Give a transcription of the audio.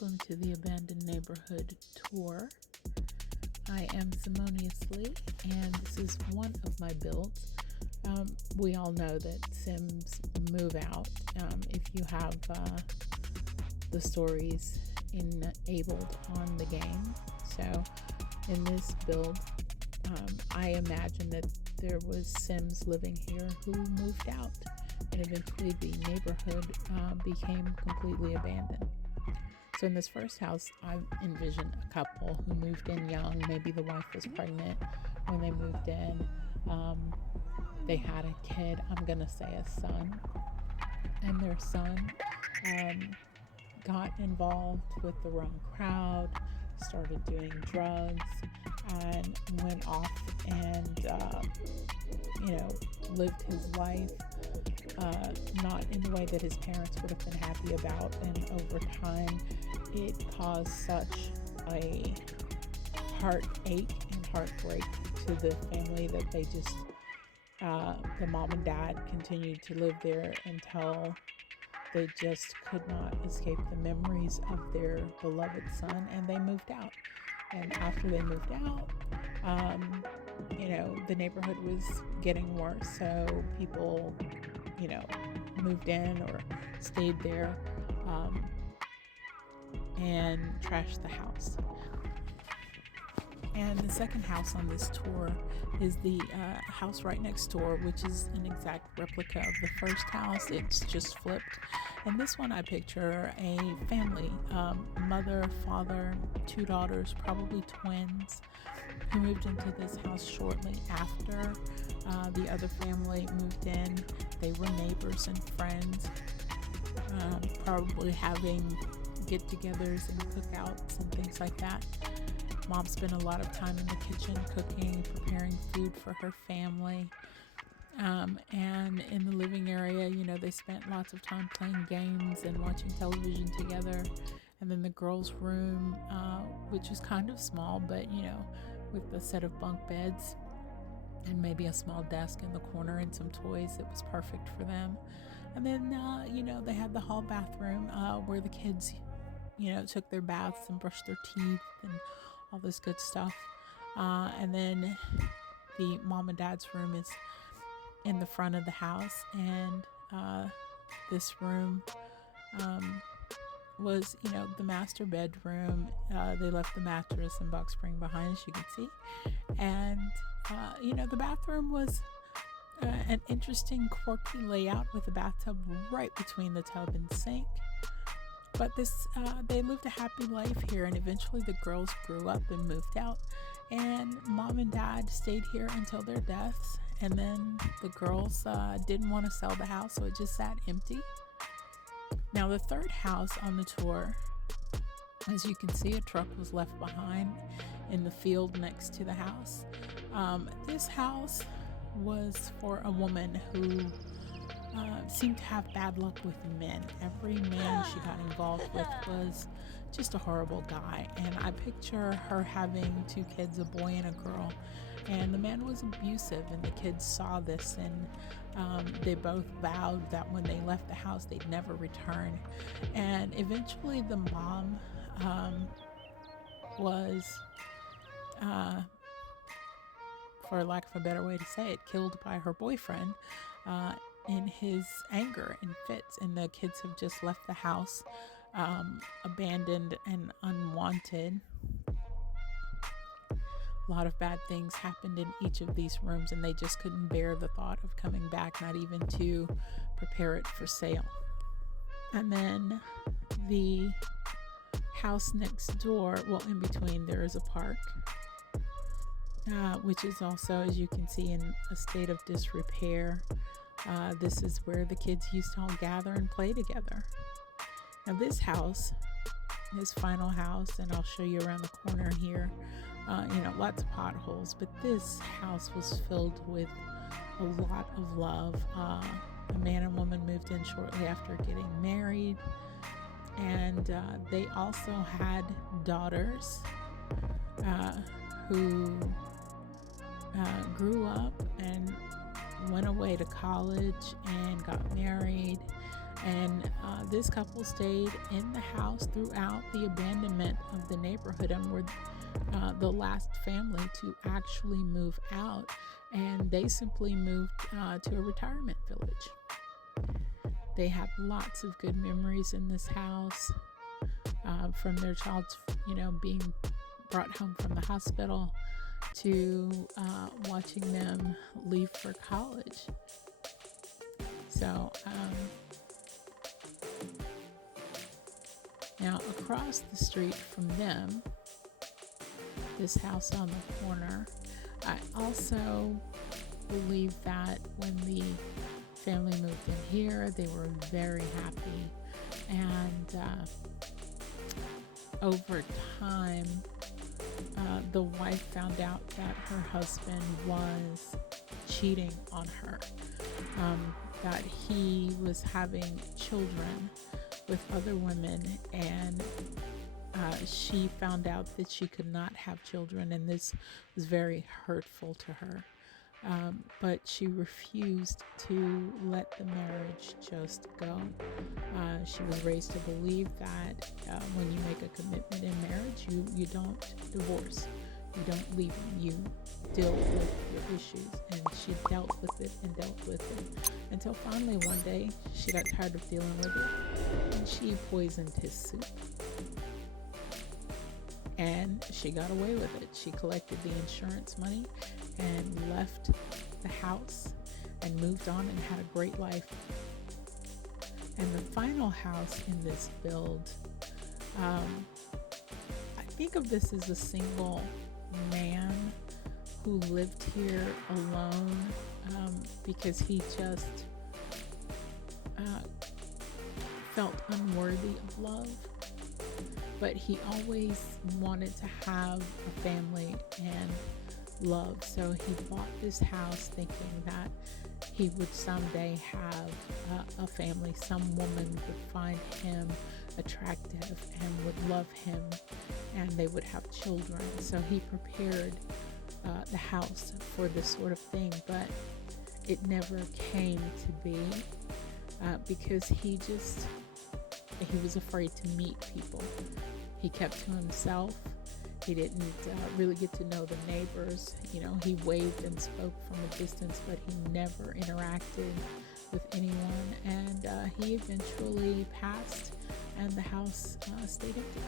welcome to the Abandoned Neighborhood Tour. I am Simonius Lee, and this is one of my builds. We all know that Sims move out if you have the stories enabled on the game. So in this build, I imagine that there was Sims living here who moved out, and eventually the neighborhood became completely abandoned. So in this first house, I envisioned a couple who moved in young. Maybe the wife was pregnant when they moved in. They had a kid, I'm going to say a son. And their son got involved with the wrong crowd, started doing drugs, and went off and, lived his life not in the way that his parents would have been happy about. And over time, it caused such a heartache and heartbreak to the family that they just, the mom and dad continued to live there until they just could not escape the memories of their beloved son, and they moved out. And after they moved out, the neighborhood was getting worse, so people, moved in or stayed there and trashed the house. And the second house on this tour is the house right next door, which is an exact replica of the first house. It's just flipped. And this one I picture a family, mother, father, two daughters, probably twins, who moved into this house shortly after the other family moved in. They were neighbors and friends, probably having get-togethers and cookouts and things like that. Mom spent a lot of time in the kitchen cooking, preparing food for her family. And in the living area, they spent lots of time playing games and watching television together. And then the girls' room, which is kind of small, but, with a set of bunk beds and maybe a small desk in the corner and some toys, it was perfect for them. And then, they had the hall bathroom where the kids, took their baths and brushed their teeth and all this good stuff. And then the mom and dad's room is in the front of the house, and this room was, the master bedroom. They left the mattress and box spring behind, as you can see. And, the bathroom was an interesting, quirky layout with a bathtub right between the tub and sink. But they lived a happy life here, and eventually the girls grew up and moved out, and mom and dad stayed here until their deaths. And then the girls didn't want to sell the house, so it just sat empty. Now the third house on the tour, as you can see, a truck was left behind in the field next to the house. This house was for a woman who seemed to have bad luck with men. Every man she got involved with was just a horrible guy. And I picture her having two kids, a boy and a girl. And the man was abusive, and the kids saw this, and they both vowed that when they left the house, they'd never return. And eventually the mom was, for lack of a better way to say it, killed by her boyfriend in his anger and fits. And the kids have just left the house abandoned and unwanted. A lot of bad things happened in each of these rooms, and they just couldn't bear the thought of coming back, not even to prepare it for sale. And then the house next door, in between there is a park, which is also, as you can see, in a state of disrepair. This is where the kids used to all gather and play together. Now this house, this final house, and I'll show you around the corner here, lots of potholes, but this house was filled with a lot of love. A man and woman moved in shortly after getting married, and they also had daughters who grew up and went away to college and got married And this couple stayed in the house throughout the abandonment of the neighborhood and were the last family to actually move out. And they simply moved to a retirement village. They have lots of good memories in this house from their child's, being brought home from the hospital to watching them leave for college. So now across the street from them, this house on the corner, I also believe that when the family moved in here, they were very happy. And over time, the wife found out that her husband was cheating on her, that he was having children with other women, and she found out that she could not have children, and this was very hurtful to her. But she refused to let the marriage just go. She was raised to believe that when you make a commitment in marriage, you don't divorce. You don't leave them. You deal with your issues. And she dealt with it and dealt with it until finally one day she got tired of dealing with it and she poisoned his soup. And she got away with it. She collected the insurance money and left the house and moved on and had a great life. And the final house in this build, I think of this as a single man who lived here alone because he just felt unworthy of love. But he always wanted to have a family and love. So he bought this house thinking that he would someday have a family. Some woman would find him attractive and would love him, and they would have children. So he prepared the house for this sort of thing, but it never came to be because he was afraid to meet people. He kept to himself. He didn't really get to know the neighbors. He waved and spoke from a distance, but he never interacted with anyone. And he eventually passed, and the house stayed empty.